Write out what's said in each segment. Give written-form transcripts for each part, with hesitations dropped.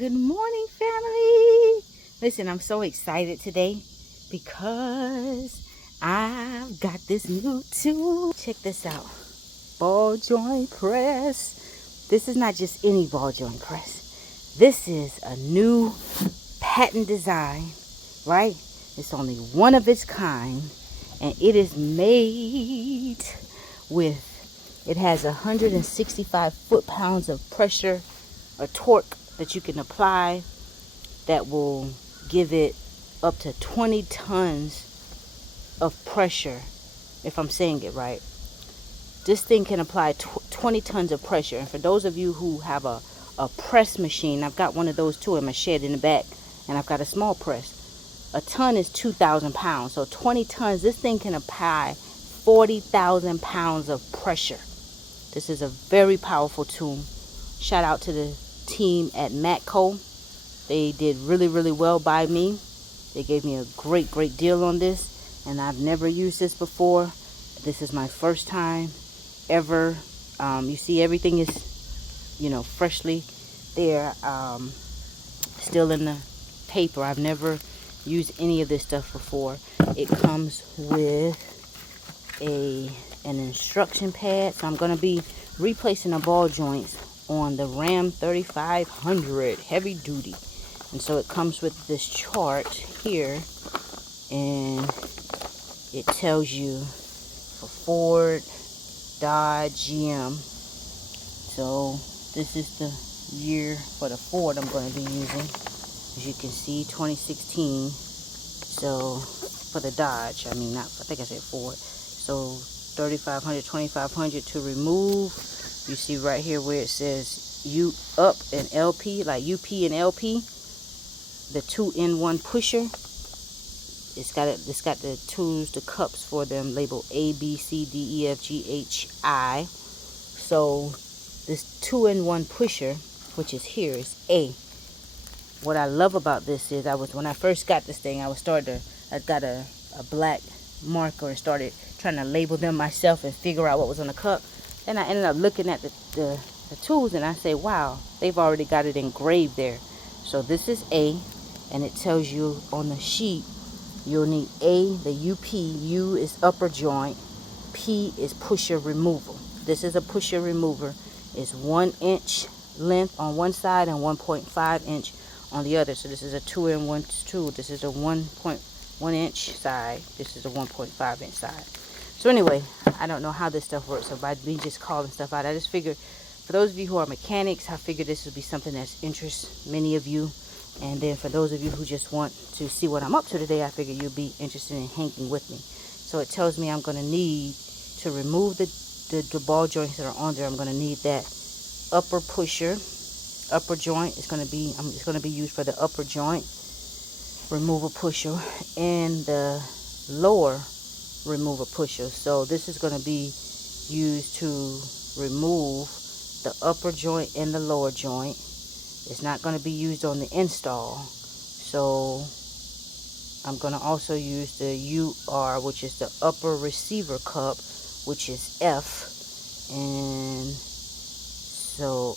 Good morning, family. Listen, I'm so excited today because I've got this new tool. Check this out. Ball joint press. This is not just any ball joint press. This is a new patent design, right? It's only one of its kind, and it is made it has 165 foot-pounds of pressure or torque that you can apply that will give it up to 20 tons of pressure, if I'm saying it right. This thing can apply 20 tons of pressure. And for those of you who have a press machine, I've got one of those too in my shed in the back, and I've got a small press. A ton is 2,000 pounds. So 20 tons, this thing can apply 40,000 pounds of pressure. This is a very powerful tool. Shout out to the team at Matco. They did really well by me. They gave me a great deal on this, and I've never used this before. This is my first time ever. You see everything is, freshly there, still in the paper. I've never used any of this stuff before. It comes with an instruction pad, so I'm going to be replacing the ball joints on the Ram 3500 heavy duty. And so it comes with this chart here, and it tells you for Ford, Dodge, GM. So this is the year for the Ford I'm going to be using. As you can see, 2016. So for the Dodge, I think I said Ford. So 3500, 2500 to remove. You see right here where it says U up and LP, like UP and LP. The 2-in-1 pusher. It's got the tools, the cups for them labeled A, B, C, D, E, F, G, H, I. So this 2-in-1 pusher, which is here, is A. What I love about this is when I first got this thing, I got a black marker and started trying to label them myself and figure out what was on the cup. Then I ended up looking at the tools, and I say, wow, they've already got it engraved there. So this is A, and it tells you on the sheet you'll need A, the UP. U is upper joint, P is pusher removal. This is a pusher remover. It's 1 inch length on one side and 1.5 inch on the other. So this is a 2-in-1 tool. This is a 1.1 inch side. This is a 1.5 inch side. So anyway, I don't know how this stuff works. So by me just calling stuff out, I just figured for those of you who are mechanics, I figured this would be something that interests many of you. And then for those of you who just want to see what I'm up to today, I figured you'd be interested in hanging with me. So it tells me I'm going to need to remove the ball joints that are on there. I'm going to need that upper pusher, upper joint. It's going to be used for the upper joint removal pusher, and the lower remover pusher. So this is going to be used to remove the upper joint and the lower joint. It's not going to be used on the install. So I'm going to also use the UR, which is the upper receiver cup, which is F. And so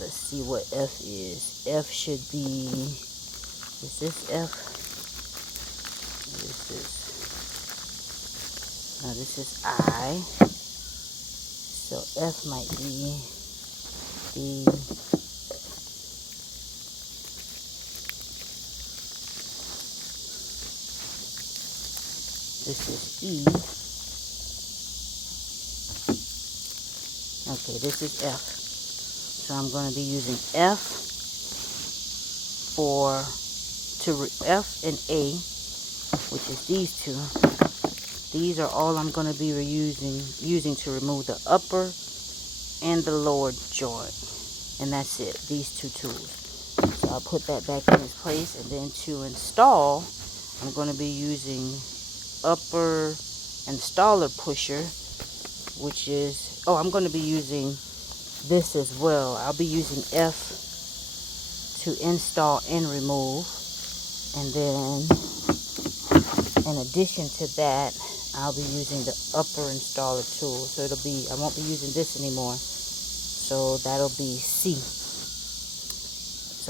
let's see what F is. F should be, is this F? This is I. So F might be the, this is E. Okay, this is F. So I'm going to be using F F and A, which is these two. These are all I'm going to be using to remove the upper and the lower joint. And that's it, these two tools. So I'll put that back in its place, and then to install, I'm going to be using upper installer pusher, which is, I'm going to be using this as well. I'll be using F to install and remove, and then in addition to that, I'll be using the upper installer tool. So I won't be using this anymore. So that'll be C.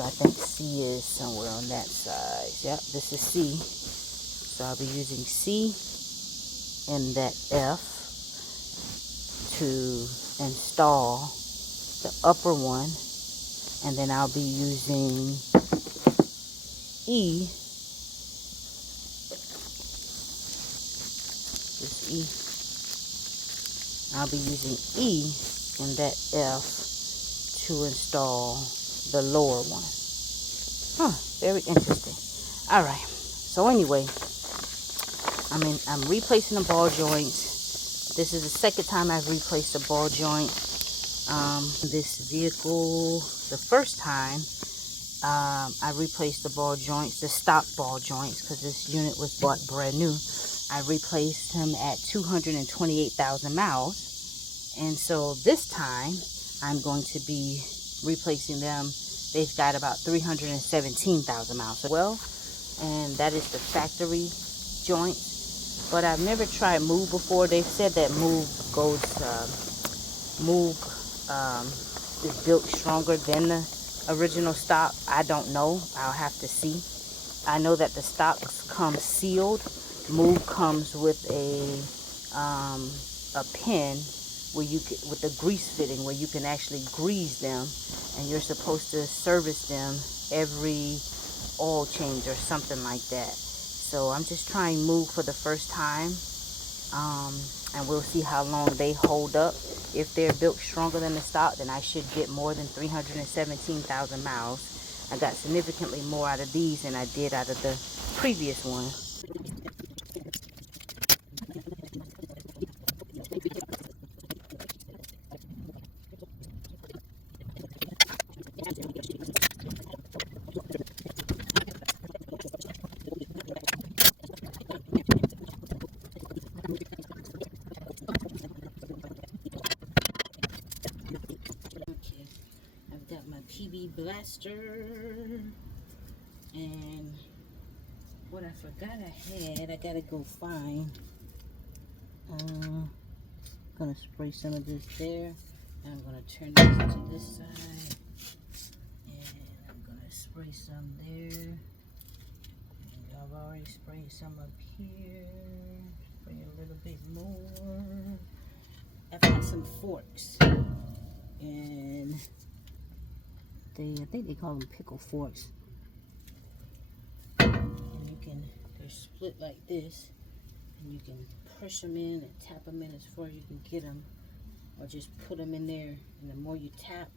So I think C is somewhere on that side. Yep, this is C. So I'll be using C and that F to install the upper one. And then I'll be using E. This E. I'll be using E and that F to install the lower one. Very interesting. All right. So anyway, I'm replacing the ball joints. This is the second time I've replaced the ball joint. This vehicle, the first time, I replaced the ball joints, the stock ball joints, because this unit was bought brand new. I replaced them at 228,000 miles. And so this time, I'm going to be replacing them. They've got about 317,000 miles as well. And that is the factory joint. But I've never tried Move before. They've said that Move is built stronger than the original stock. I don't know. I'll have to see. I know that the stocks come sealed. Move comes with a pin where you can, with the grease fitting, where you can actually grease them, and you're supposed to service them every oil change or something like that. So I'm just trying Move for the first time, and we'll see how long they hold up. If they're built stronger than the stock, then I should get more than 317,000 miles. I got significantly more out of these than I did out of the previous one. Okay, I've got my PB blaster, and what I forgot I had, I gotta go find. Gonna spray some of this there, and I'm gonna turn this to this side, and I'm gonna spray some there. And I've already sprayed some up here. Spray a little bit more. I've got some forks, and I think they call them pickle forks. And they're split like this, and you can push them in and tap them in as far as you can get them, or just put them in there, and the more you tap,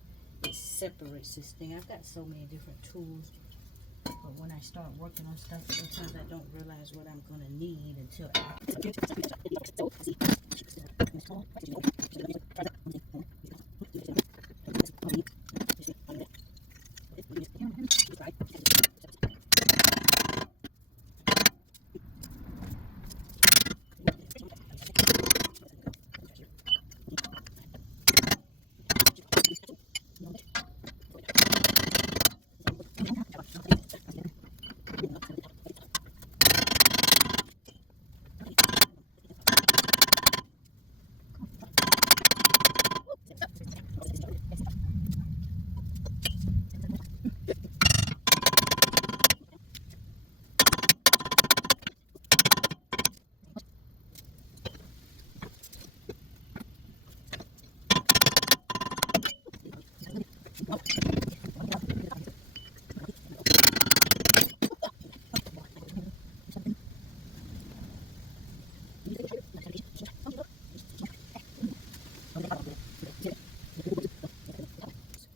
it separates this thing. I've got so many different tools, but when I start working on stuff, sometimes I don't realize what I'm gonna need until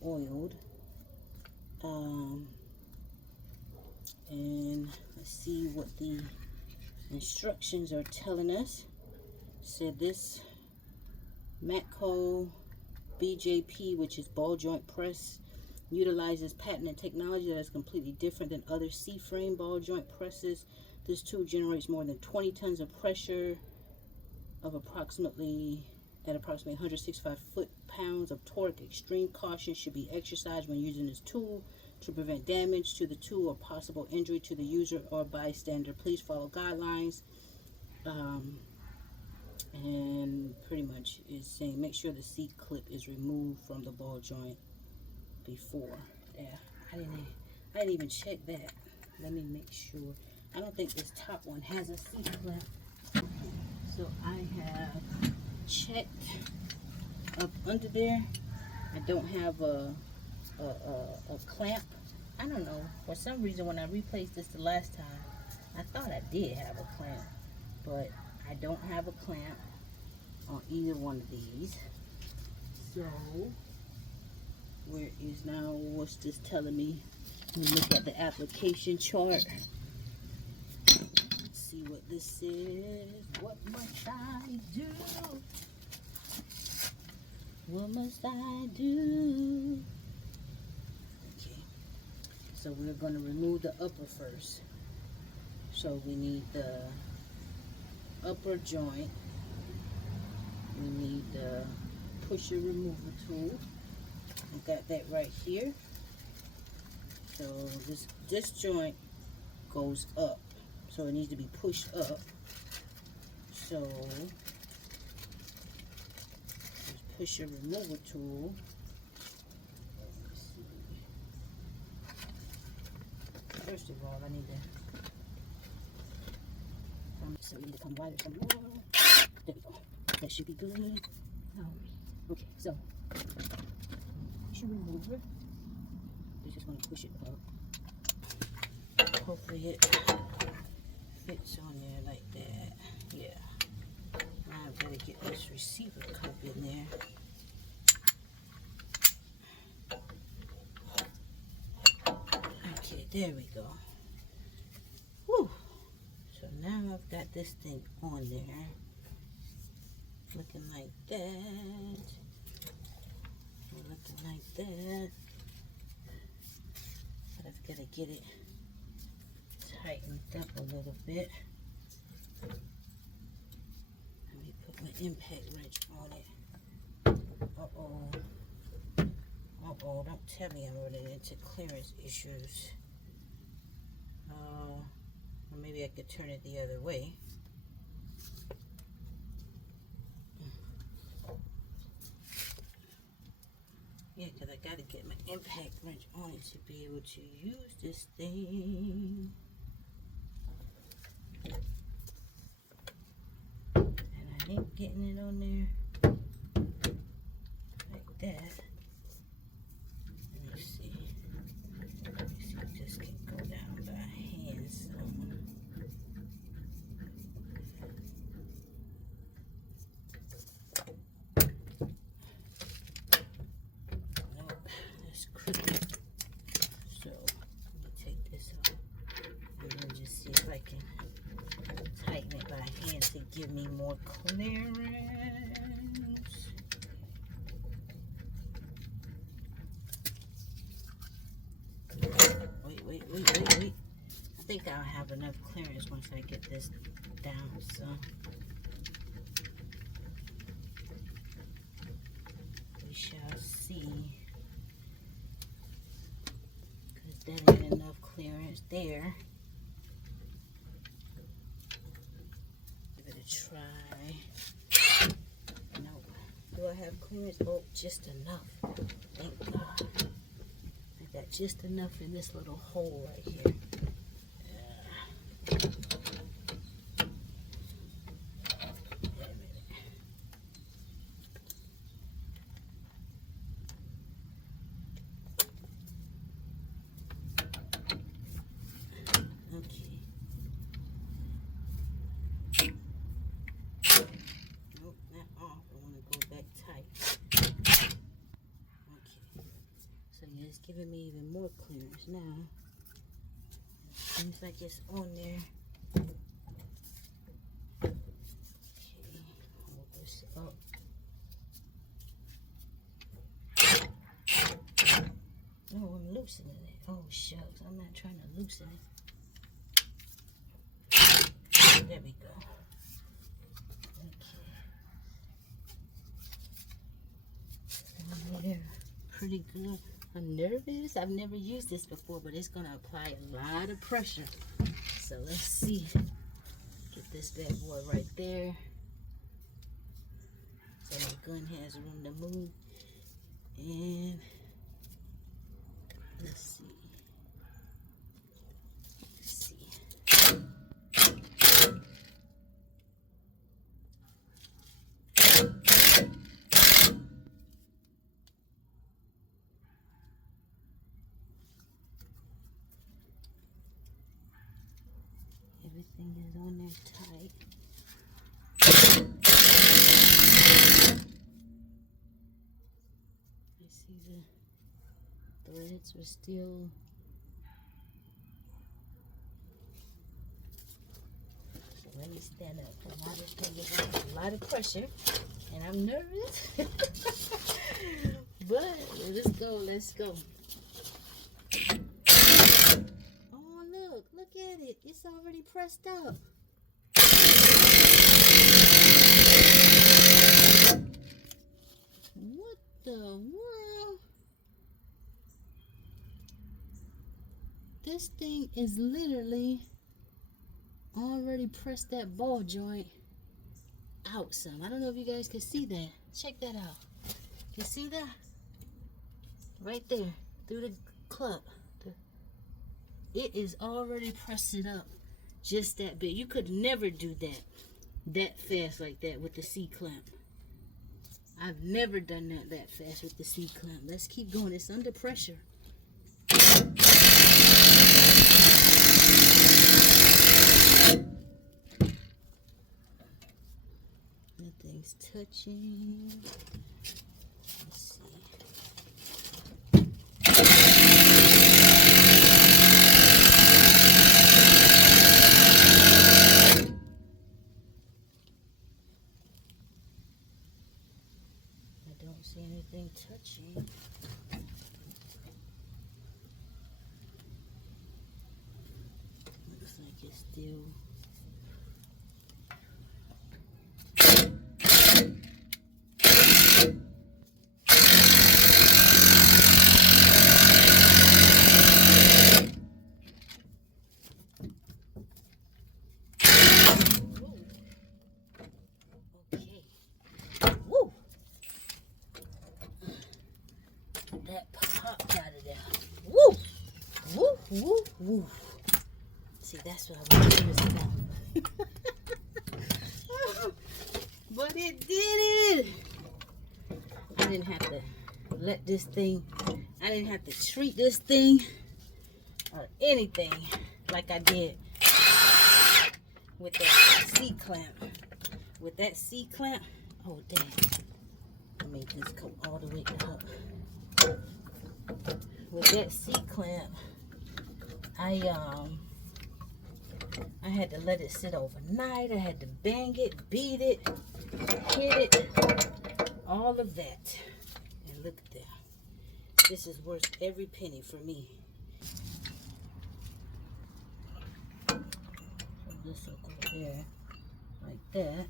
oiled. And let's see what the instructions are telling us. Said this Matco BJP, which is ball joint press, utilizes patented technology that is completely different than other C-frame ball joint presses. This tool generates more than 20 tons of pressure of approximately 165 foot-pounds of torque. Extreme caution should be exercised when using this tool to prevent damage to the tool or possible injury to the user or bystander. Please follow guidelines. And pretty much is saying make sure the C clip is removed from the ball joint before. Yeah, I didn't I didn't even check that. Let me make sure. I don't think this top one has a C-clamp. So I have checked up under there. I don't have a clamp. I don't know. For some reason, when I replaced this the last time, I thought I did have a clamp, but I don't have a clamp on either one of these. So, where is now, what's this telling me? Let me look at the application chart. See what this says. What must I do? What must I do? Okay, so we're going to remove the upper first. So we need the upper joint. We need the pusher removal tool. I got that right here. So this joint goes up. So it needs to be pushed up. So this pusher removal tool. Let's see. First of all, I need to so we need to come wire some more. There we go. That should be good. Okay, so pusher remover. We're just going to push it up. Hopefully it fits on there like that. Yeah. Now I've got to get this receiver cup in there. Okay, there we go. Whew. So now I've got this thing on there. Looking like that. Looking like that. But I've got to get it tightened up a little bit. Let me put my impact wrench on it. Uh-oh. Uh-oh, don't tell me I'm running into clearance issues. Or maybe I could turn it the other way. Yeah, because I got to get my impact wrench on it to be able to use this thing. And I ain't getting it on there like that. Let me see. Let me see if this can go down by hand some. Nope, that's crooked. So let me take this off and then just see if I can tighten it by hand to give me more clearance. Wait. I think I'll have enough clearance once I get this down, so. We shall see. Because that ain't enough clearance there. Give it a try. Nope. Do I have clearance? Oh, just enough. Thank God. I got just enough in this little hole right here. It's giving me even more clearance now. Seems like it's on there. Okay, hold this up. Oh, I'm loosening it. Oh, shucks. I'm not trying to loosen it. There we go. Okay. Yeah, pretty good. I'm nervous. I've never used this before, but it's going to apply a lot of pressure. So let's see. Get this bad boy right there. So my gun has room to move. And let's see. Everything is on there tight. I see the threads were still. So let me stand up. Now this thing is under a lot of pressure, and I'm nervous. But let's go. Let's go. Oh look at it. It's already pressed up. What the world? This thing is literally already pressed that ball joint out some. I don't know if you guys can see that. Check that out. You see that? Right there, through the club. It is already pressed it up just that bit. You could never do that fast like that with the C-clamp. I've never done that fast with the C-clamp. Let's keep going. It's under pressure. Nothing's touching. Let's see. I don't see anything touching. Looks like it's still. That popped out of there. Woo! Woo! Woo! Woo! See, that's what I was nervous about. But it did it! I didn't have to let this thing, I didn't have to treat this thing or anything like I did with that C-clamp. With that C-clamp, oh dang. I made this come all the way up. With that C-clamp, I had to let it sit overnight. I had to bang it, beat it, hit it, all of that. And look at that. This is worth every penny for me. So this will go there like that.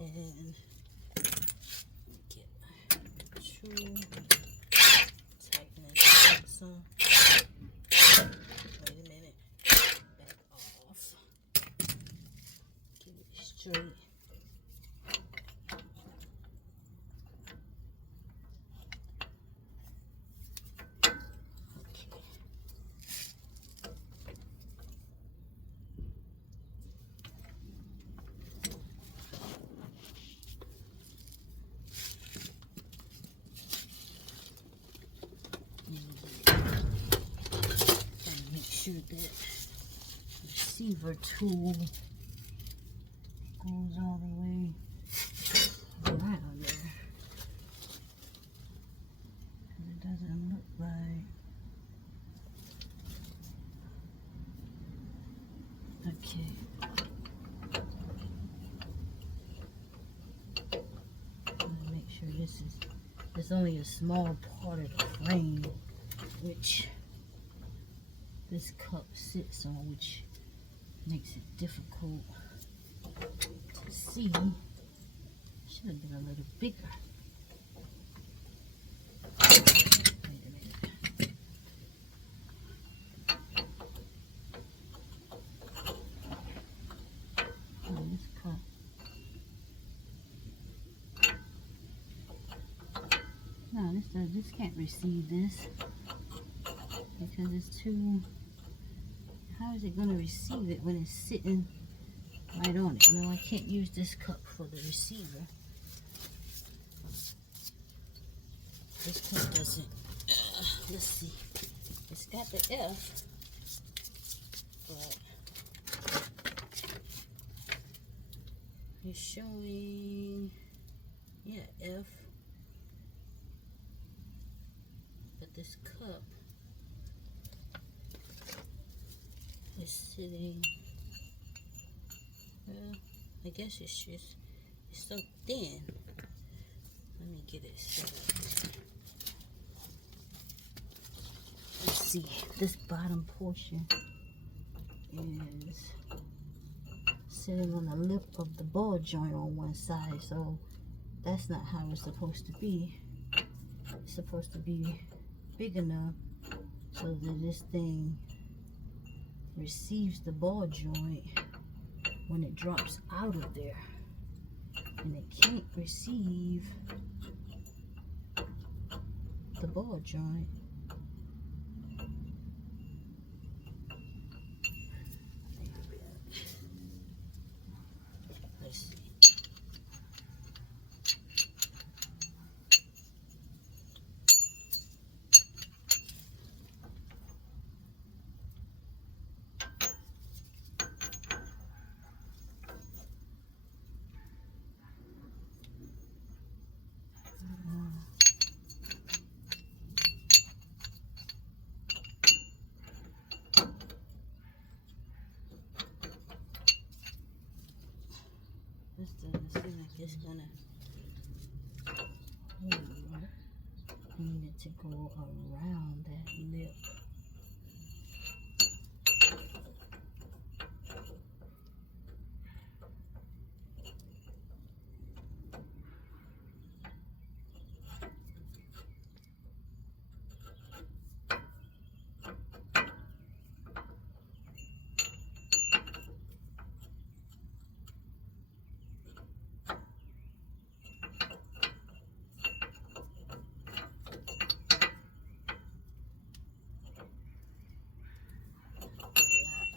And get my tool, tighten this up some. Wait a minute, back off. Get it straight. That receiver tool goes all the way around there. It doesn't look right. Okay. Make sure it's only a small part of the frame, which this cup sits on, which makes it difficult to see. Should have been a little bigger. Wait a minute. Oh, this cup. No, this can't receive this because it's too. How is it going to receive it when it's sitting right on it? No, I can't use this cup for the receiver. this cup doesn't. Let's see. It's got the F, but it's showing, yeah, F. But this cup is sitting, well, I guess it's just, it's so thin. Let me get it set up. Let's see, this bottom portion is sitting on the lip of the ball joint on one side, so that's not how it's supposed to be. It's supposed to be big enough so that this thing receives the ball joint when it drops out of there, and it can't receive the ball joint. Let's see. This doesn't seem like it's gonna hold. I need it to go around that lip.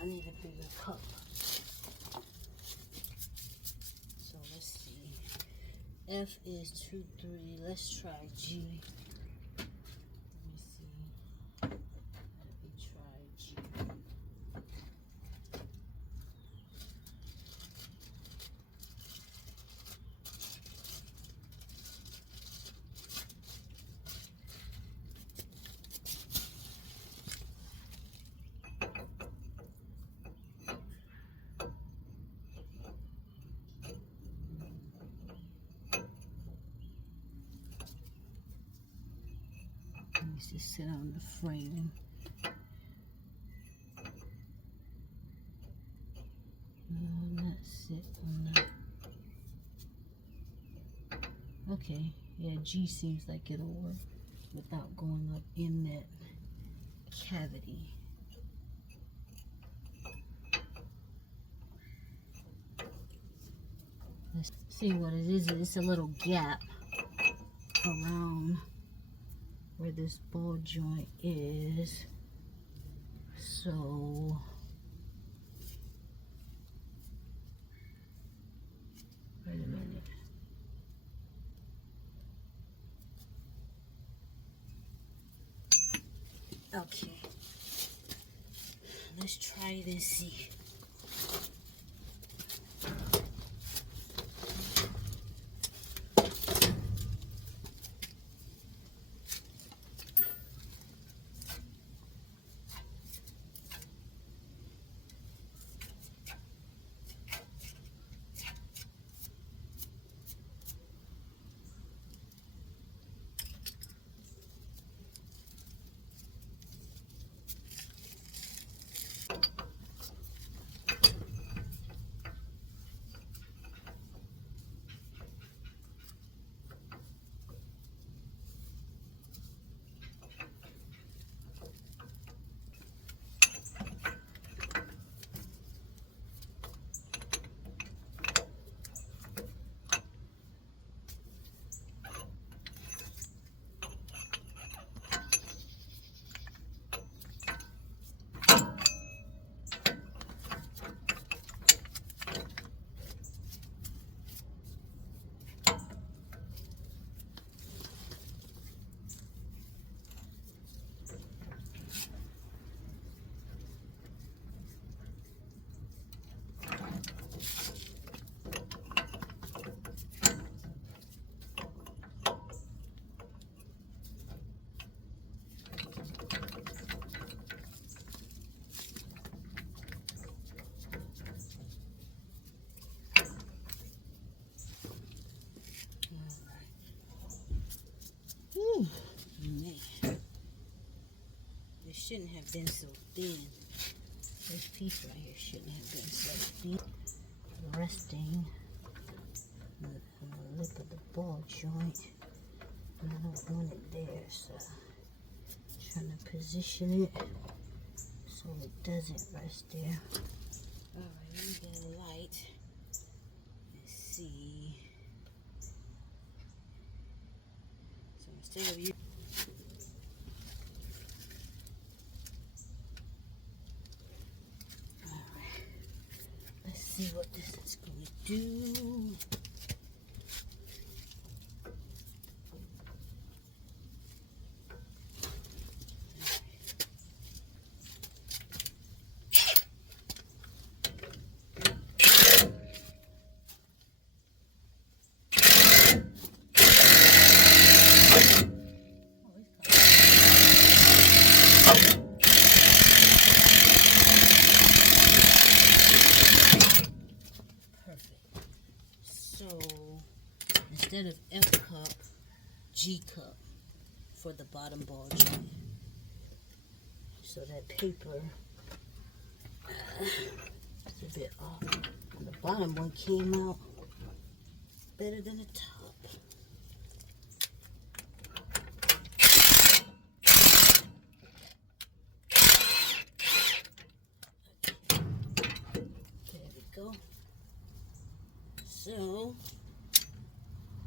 I need a bigger cup. So let's see. F is 2, 3. Let's try G. Let me see. Let me try G. Let's just sit on the frame. No, not sit on that. Okay, yeah, G seems like it'll work without going up in that cavity. Let's see what it is. It's a little gap around where this ball joint is. So wait a minute. Okay. Let's try it and see. shouldn't have been so thin. This piece right here shouldn't have been so thin. Resting on the lip of the ball joint. And I don't want it there, so I'm trying to position it so it doesn't rest there. Alright, let me get a light. Let's see. So instead of you let's see what this is going to do. Instead of F cup, G cup for the bottom ball joint. So that paper is a bit off. And the bottom one came out better than the top. There we go. So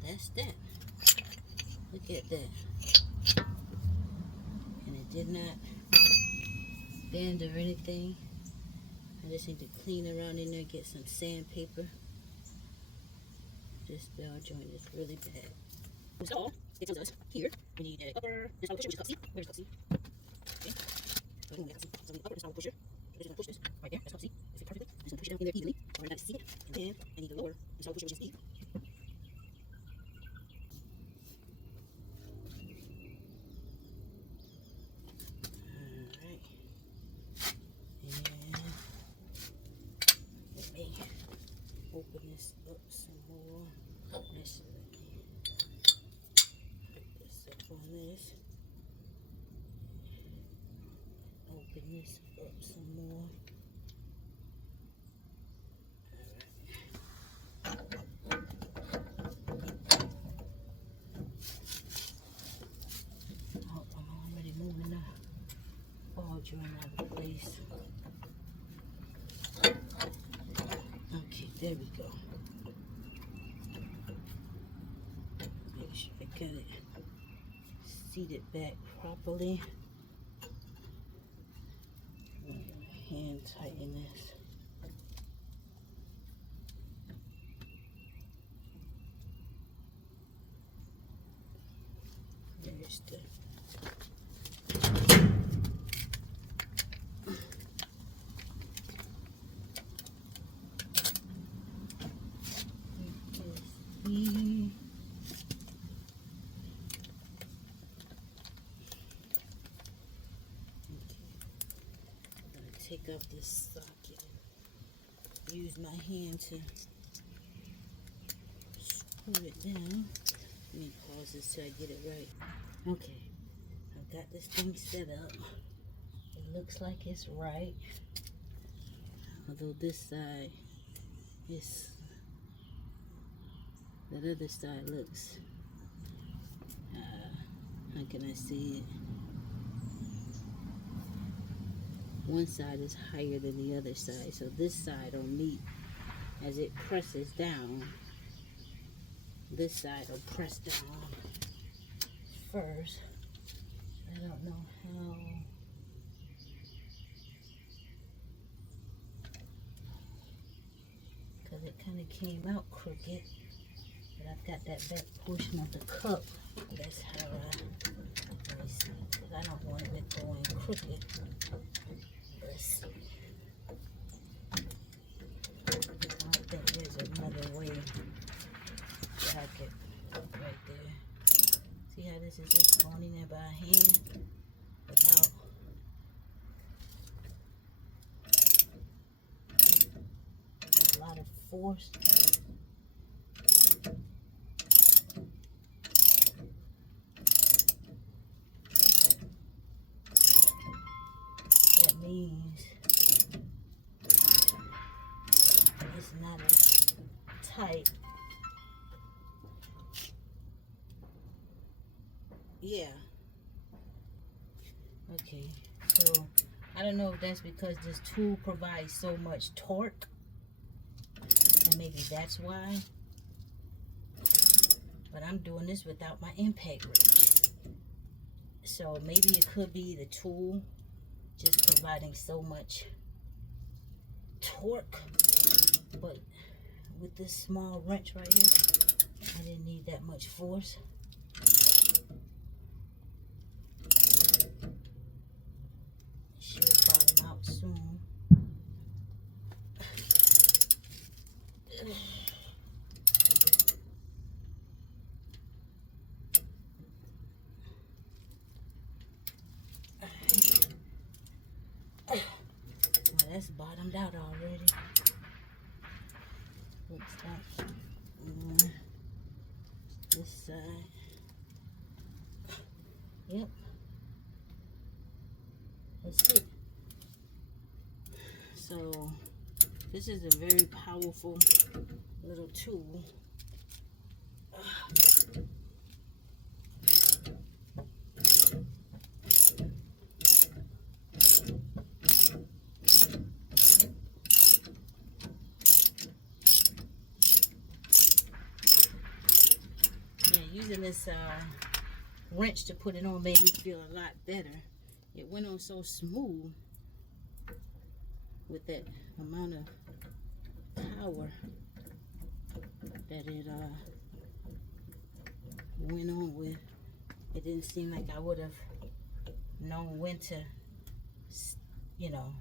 that's that. Look at that. And it did not bend or anything. I just need to clean around in there, get some sandpaper. This bell joint is really bad. So, it tells us here, we need a upper, this power pusher, which is cup C. Where's cup C? Okay. So, we need cup C. So, we need upper, this power pusher. We're just going to push this right there. That's cup C. It'll fit perfectly. I'm just going to push it down in there evenly. We're not to see it. And then, I need the lower, this power pusher, which is E. Open this up some more. Let's put this up on this. Open this up some more. Alright. I'm already moving the ball joint out of place. Okay, there we go. Make sure I got it seated back properly. Hand tighten this. There's the take up this socket and use my hand to screw it down. Let me pause this till I get it right. Okay, I've got this thing set up. It looks like it's right. Although this side is, that other side looks, how can I see it? One side is higher than the other side, so this side will meet as it presses down. This side will press down first. I don't know how. Because it kind of came out crooked. But I've got that back portion of the cup. That's how let me see, because I don't want it going crooked. Let's see. I don't think there's another way that I could put right there. See how this is just going in there by hand without a lot of force. Yeah. Okay. So I don't know if that's because this tool provides so much torque, and maybe that's why. But I'm doing this without my impact wrench. So maybe it could be the tool just providing so much torque. But with this small wrench right here, I didn't need that much force. It should bottom out soon. Well, that's bottomed out already. Looks like this side. Yep. That's it. So this is a very powerful little tool. Yeah, using this wrench to put it on made me feel a lot better. It went on so smooth with that amount of power that it went on with. It didn't seem like I would have known when to, you know,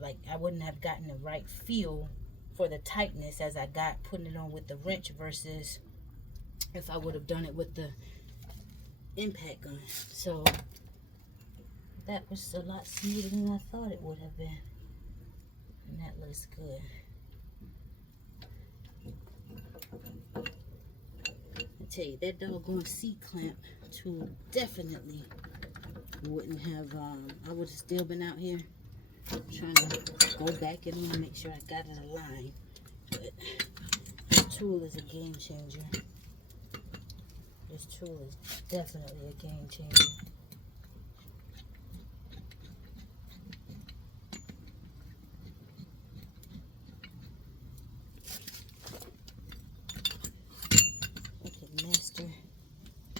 like I wouldn't have gotten the right feel for the tightness as I got putting it on with the wrench versus if I would have done it with the impact gun. So that was a lot smoother than I thought it would have been. And that looks good. I tell you, that doggone seat clamp tool definitely wouldn't have, I would have still been out here trying to go back in and make sure I got it aligned. But this tool is a game changer. This tool is definitely a game changer. Master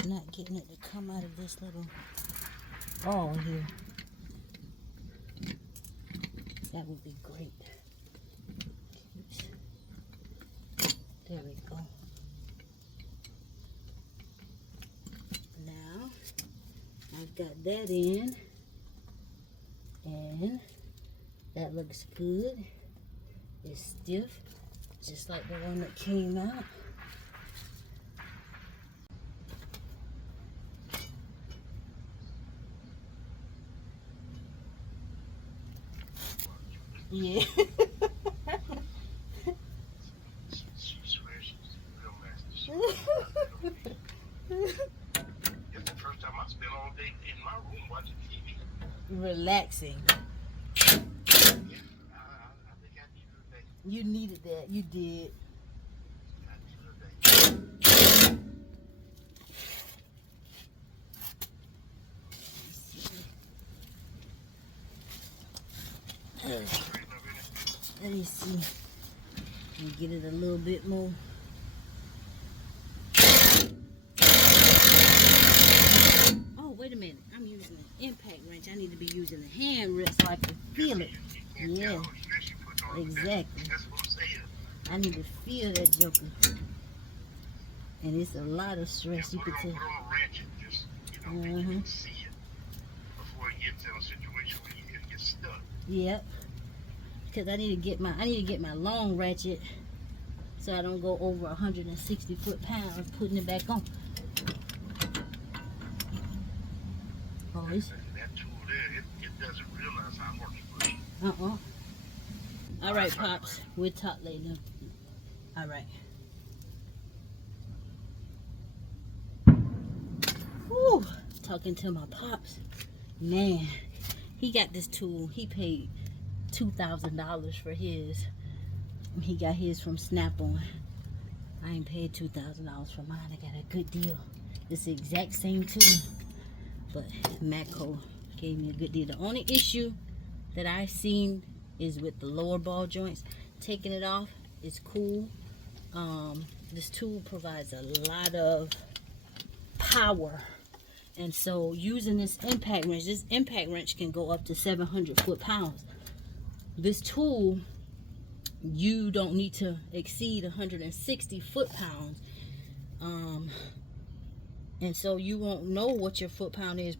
not getting it to come out of this little ball here. That would be great. Oops. There we go. Now I've got that in, and that looks good. It's stiff, just like the one that came out. Yeah. She swears she's real nasty. It's the first time I spent all day in my room watching TV. Relaxing. Yeah, I think I needed a day. You needed that. You did. I needed a day. Let me see. Can get it a little bit more. Oh, wait a minute. I'm using an impact wrench. I need to be using the hand wrench so I can feel it. Yeah, exactly. That's what I'm saying. I need to feel that joker. And it's a lot of stress, you could tell. Put on a wrench and just, you can see it before it gets in a situation where you get stuck. Yep. Because I need to get my long ratchet so I don't go over 160 foot-pounds putting it back on. Oh, it's... That tool there, it doesn't realize how hard you push. All right, Pops. We'll talk later. All right. Whew. Talking to my Pops. Man, he got this tool. He paid $2,000 for his. He got his from Snap-on. I ain't paid $2,000 for mine. I got a good deal. It's the exact same tool, but Matco gave me a good deal. The only issue that I've seen is with the lower ball joints. Taking it off is cool. This tool provides a lot of power, and so using this impact wrench can go up to 700 foot-pounds. This tool, you don't need to exceed 160 foot-pounds, and so you won't know what your foot-pound is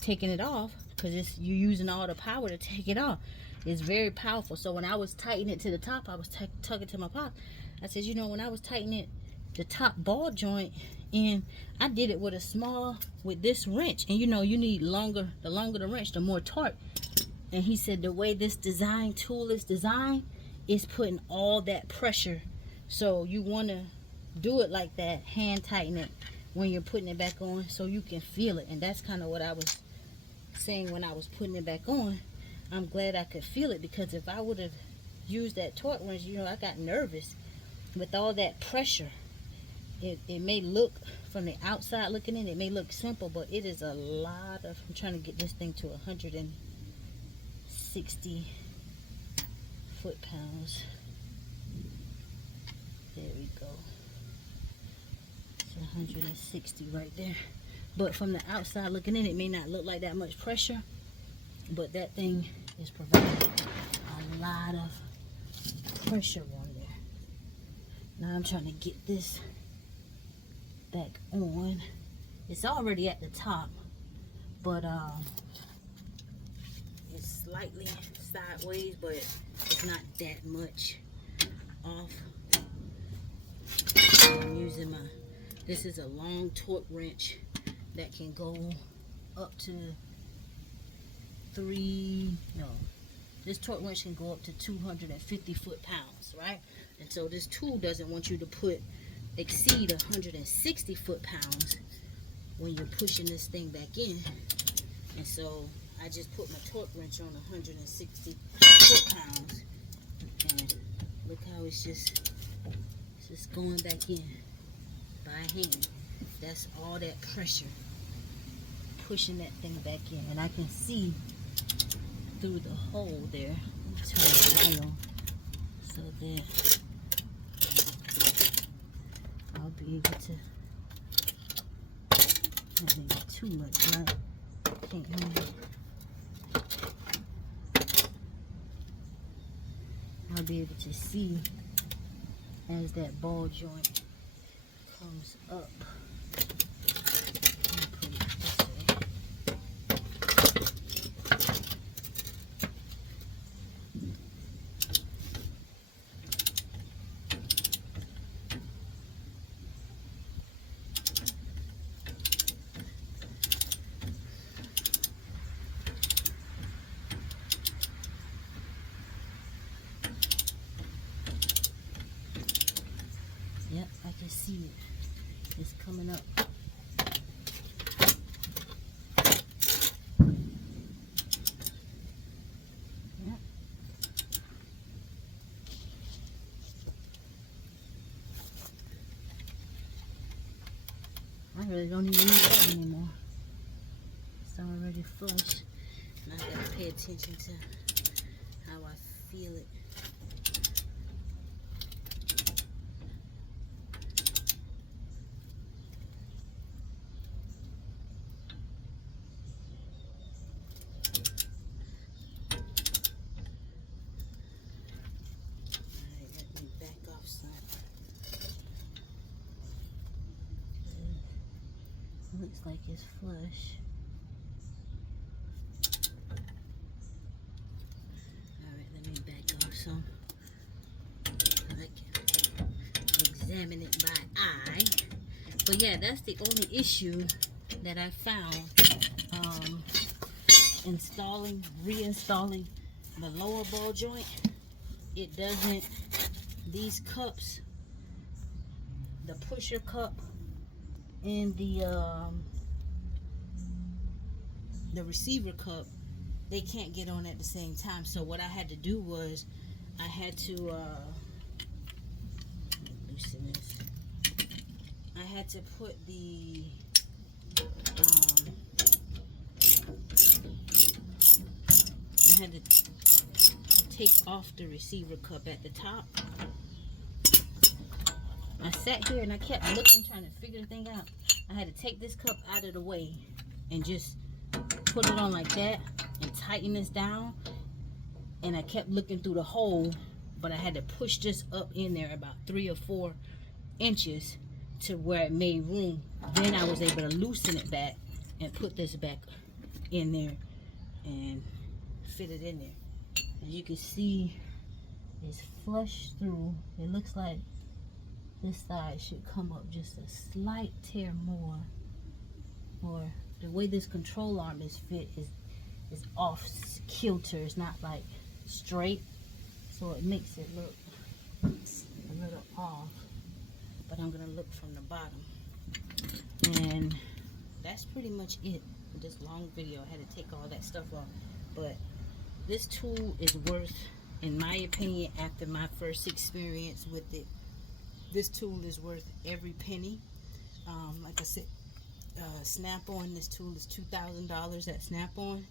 taking it off, because you're using all the power to take it off. It's very powerful. So when I was tightening it to the top, I was tugging to my pop. I said, you know, when I was tightening the top ball joint, and I did it with this wrench, and you know, you need the longer the wrench, the more torque. And he said the way this tool is designed is putting all that pressure. So you want to do it like that, hand tighten it when you're putting it back on, so you can feel it. And that's kind of what I was saying when I was putting it back on. I'm glad I could feel it, because if I would have used that torque wrench, you know, I got nervous with all that pressure. It may look, from the outside looking in, it may look simple, but it is a lot of, I'm trying to get this thing to 160 foot-pounds. There we go. It's 160 right there. But from the outside looking in, it may not look like that much pressure, but that thing is providing a lot of pressure on there. Now I'm trying to get this back on. It's already at the top, but it's slightly sideways, but it's not that much off. I'm using this is a long torque wrench that can go up to this torque wrench can go up to 250 foot-pounds, right? And so this tool doesn't want you to exceed 160 foot-pounds when you're pushing this thing back in. And so I just put my torque wrench on 160 foot-pounds, and look how it's just going back in by hand. That's all that pressure pushing that thing back in, and I can see through the hole there. Turn the light on so that I'll be able to not make too much light. Can't handle it. I'll be able to see as that ball joint comes up. Yep, I can see it. It's coming up. Yep. I really don't even need that anymore. It's already flush. And I gotta pay attention to how I feel it. Looks like it's flush. Alright, let me back off some so I can examine it by eye. But yeah, that's the only issue that I found reinstalling the lower ball joint. It doesn't, these cups, the pusher cup and the receiver cup, they can't get on at the same time. So what I had to do was I had to loosen this. I had to put the I had to take off the receiver cup at the top. I sat here and I kept looking, trying to figure the thing out. I had to take this cup out of the way and just put it on like that and tighten this down. And I kept looking through the hole, but I had to push this up in there about 3 or 4 inches to where it made room. Then I was able to loosen it back and put this back in there and fit it in there. As you can see, it's flush through. It looks like this side should come up just a slight tear more, or the way this control arm is fit is off kilter. It's not like straight, so it makes it look a little off. But I'm gonna look from the bottom, and that's pretty much it for this long video. I had to take all that stuff off, but this tool is worth, in my opinion, after my first experience with it, this tool is worth every penny. Like I said, Snap-on, this tool is $2,000 at Snap-on,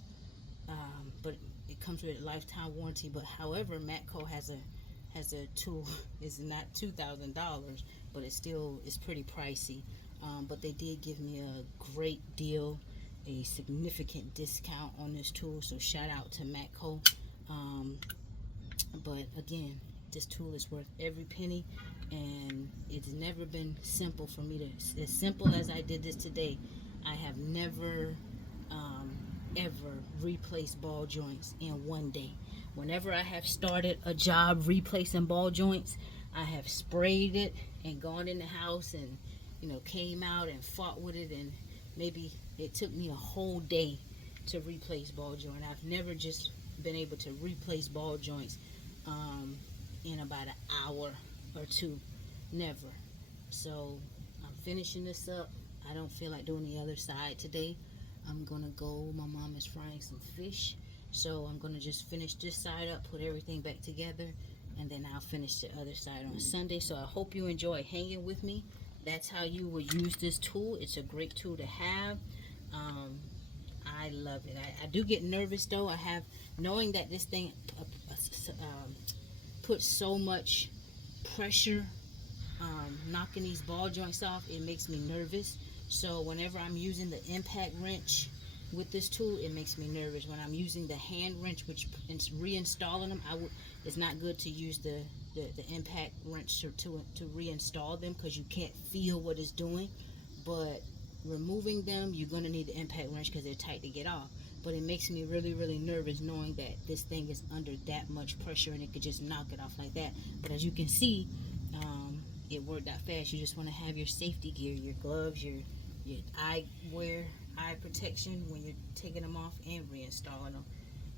but it comes with a lifetime warranty. But however, Matco has a tool. It's not $2,000, but it's pretty pricey. But they did give me a great deal, a significant discount on this tool, so shout out to Matco. But again, this tool is worth every penny, and it's never been simple for me to, as simple as I did this today. I have never ever replaced ball joints in one day. Whenever I have started a job replacing ball joints, I have sprayed it and gone in the house and, you know, came out and fought with it, and maybe it took me a whole day to replace ball joint. I've never just been able to replace ball joints in about an hour or two. Never. So I'm finishing this up. I don't feel like doing the other side today. I'm gonna go, my mom is frying some fish, so I'm gonna just finish this side up, put everything back together, and then I'll finish the other side on Sunday. So I hope you enjoy hanging with me. That's how you would use this tool. It's a great tool to have. I love it. I do get nervous though. Knowing that this thing puts so much pressure knocking these ball joints off, it makes me nervous. So whenever I'm using the impact wrench with this tool, it makes me nervous. When I'm using the hand wrench, which is reinstalling them, it's not good to use the impact wrench to reinstall them, because you can't feel what it's doing. But removing them, you're going to need the impact wrench because they're tight to get off. But it makes me really, really nervous knowing that this thing is under that much pressure and it could just knock it off like that. But as you can see, it worked out fast. You just want to have your safety gear, your gloves, your eye protection when you're taking them off and reinstalling them.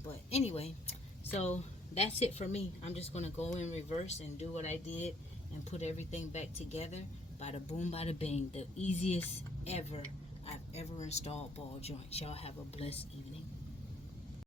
But anyway, so that's it for me. I'm just going to go in reverse and do what I did and put everything back together. Bada boom, bada bing. The easiest ever I've ever installed ball joints. Y'all have a blessed evening.